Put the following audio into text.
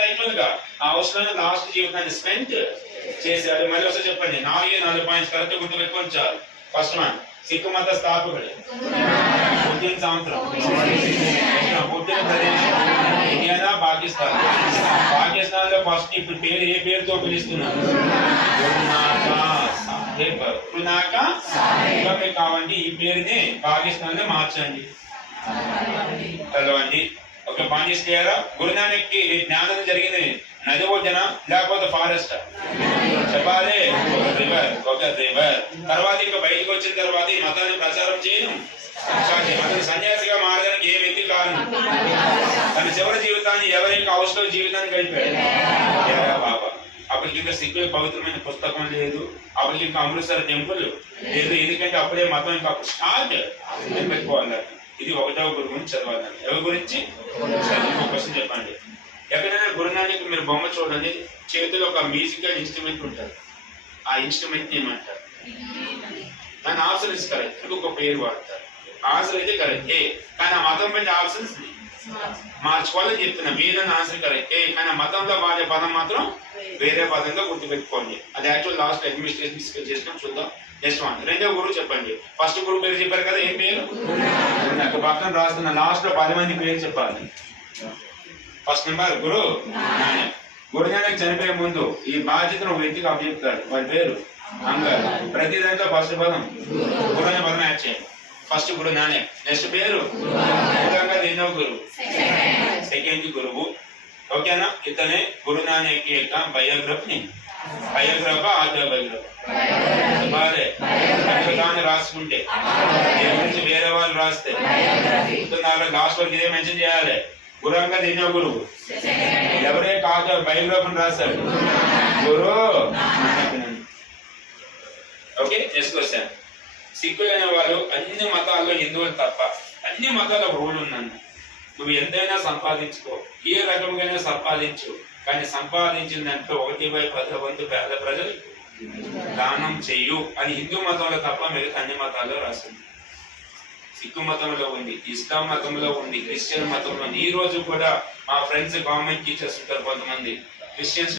రైతులుగా ఆ అవసరాన్ని లాస్ట్ జీవితాన్ని స్పెండ్ చేశాడు. మళ్ళీ ఒకసారి చెప్పండి, 4 పాయింట్స్ కరెక్ట్ గుర్తు పెట్టుకొని చాలు. ఫస్ట్ వన్, సిక్కు మత స్థాపకుడు, పుట్టిన సంవత్సరం, పుట్టిన ప్రదేశం ఇండియానా పాకిస్తాన్. పాకిస్తాన్ లో ఫస్ట్ ఇప్పుడు పేరు ఏ పేరుతో పిలుస్తున్నారు? మీకు కావండి ఈ పేరుని పాకిస్తాన్ లో మార్చండి, చదవండి. ఒక పాయింట్ క్లియరా? గురునానక్ కి జ్ఞానం జరిగింది నది ఒడ్డున లేకపోతే ఫారెస్ట్? చెప్పాలి, ఒక రివర్. తర్వాత ఇంకా బయటకు వచ్చిన తర్వాత ఈ మతాన్ని ప్రచారం చేయను, అతను సన్యాసిగా మారడానికి ఏ వ్యక్తి కారణం? తన చివరి జీవితాన్ని ఎవరి యొక్క అవసరం జీవితాన్ని గడిపాడు? బాబా. అప్పటికి ఇంకా సిక్కు పవిత్రమైన పుస్తకం లేదు, అప్పటికి ఇంకా అమృత్సర్ టెంపుల్ లేదు. ఎందుకంటే అప్పుడే మతం ఇంకా స్టార్ట్ పెట్టుకోవాలి. ఇది 1వ గురు గురించి చదవాలి. ఎవరి గురించి చదివి క్వశ్చన్ చెప్పండి. ఎక్కడైనా గురునానక్ మీరు బొమ్మ చూడండి, చేతిలో ఒక మ్యూజికల్ ఇన్స్ట్రుమెంట్ ఉంటుంది. ఆ ఇన్స్ట్రుమెంట్ ఏమంటారు? దాని ఆప్షన్స్ కరెక్ట్, ఇంకొక పేరు వాడతారు. ఆన్సర్ అయితే కరెక్టే, కానీ ఆ మతం పైన ఆప్షన్స్ మార్చుకోవాలని చెప్తున్నా. మీదన్న ఆన్సర్ కరెక్టే, కానీ ఆ మతంలో వాడే పదం మాత్రం వేరే పదంగా గుర్తుపెట్టుకోండి. అది యాక్చువల్ లాస్ట్ అడ్మినిస్ట్రేషన్ డిస్కస్ చేసినాం, చూద్దాం. నెక్స్ట్ వన్, 2వ గురువు చెప్పండి. ఫస్ట్ గురువు పేరు చెప్పారు కదా, ఏం పేరు? నాకు పక్కన రాస్తున్న లాస్ట్ లో 10 మంది పేరు చెప్పాలి. First number Guru Nanak. గురునానక్ చనిపోయే ముందు ఈ బాధ్యతను ఒక వ్యక్తికి అప్పచెప్తాడు, వాడి పేరు అంగర్. ప్రతి దాంట్లో ఫస్ట్ పదం గురు అనే పదం యాడ్ చేయండి. ఫస్ట్ గురు నానక్, నెక్స్ట్ పేరు అంగర్, 2వ గురువు, సెకండ్ గురువు. ఓకేనా? ఇతనే గురునానక్ యొక్క బయోగ్రఫీ. బయోగ్రఫీ ఆటోబయోగ్రఫీ దాన్ని రాసుకుంటే దీని గురించి వేరే వాళ్ళు రాస్తే లాస్ట్ వరకు ఇదే మెన్షన్ చేయాలి. గురు అంగర్ 2వ గురువు. ఎవరైతే ఆటో బయోగ్రఫీని రాశాడు? గురు. Okay, next question. సిక్కులు అనే వాళ్ళు అన్ని మతాల్లో, హిందువులు తప్ప అన్ని మతాల్లో రూల్ ఉందన్న. నువ్వు ఎంతైనా సంపాదించుకో, ఏ రకంగా సంపాదించు, కానీ సంపాదించిన దాంట్లో 1/10 వంతు పేద ప్రజలు దానం చెయ్యు అని హిందూ మతంలో తప్ప మిగతా అన్ని మతాల్లో రాసింది. సిక్కు మతంలో ఉంది, ఇస్లాం మతంలో ఉంది, క్రిస్టియన్ మతంలో ఉంది. ఈ రోజు కూడా మా ఫ్రెండ్స్ గవర్నమెంట్ టీచర్స్ ఉంటారు, కొంతమంది క్రిస్టియన్స్